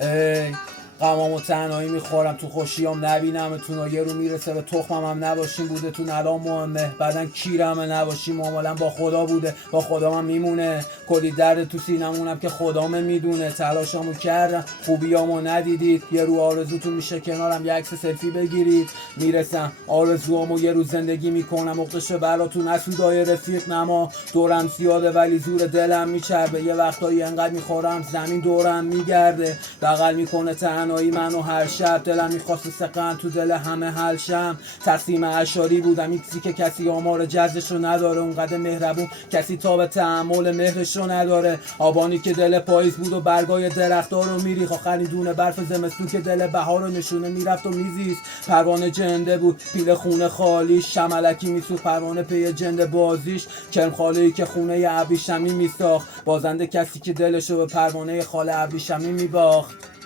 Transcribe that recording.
ای غمامو تنهایی میخورم تو خوشیام نبینمتون و یه رو میرسه به تخمم هم نباشیم بوده تون الان مهمه بعدن کیرمه نباشیم معاملم با خدا بوده با خدا هم میمونه کلی درد تو سینمونم که خدامه میدونه تلاشامو کردم خوبیامو ندیدید یه رو آرزوتون میشه کنارم یه عکس سلفی بگیرید میرسم آرزوامو یه روز زندگی میکنم اقتش بلاتون اسودای رفیق نما دورم زیاده ولی زور دلم میچربه یه وقتایی انقدر میخورم زمین دورم میگرده بغل میکنه تنهایی منو هر شب دلم میخواست سقم تو دل همه حل شم تقسیم اشاری بودم ایکسی که کسی آمار جزشو نداره اونقدر مهربون کسی تا به تحمل مهرشو نداره آبانی که دل پاییز بود و برگای درختار رو میریخ آخرین دونه برف زمستون که دل بهار رو نشونه میرفت و میزیست پروانه جنده بود پیل خونه خالی شملکی میسوخت پروانه پی جنده بازیش کرم خالی که خونه ابریشمی میساخت بازنده کسی که دلشو به پروانه خاله ابریشمی میباخت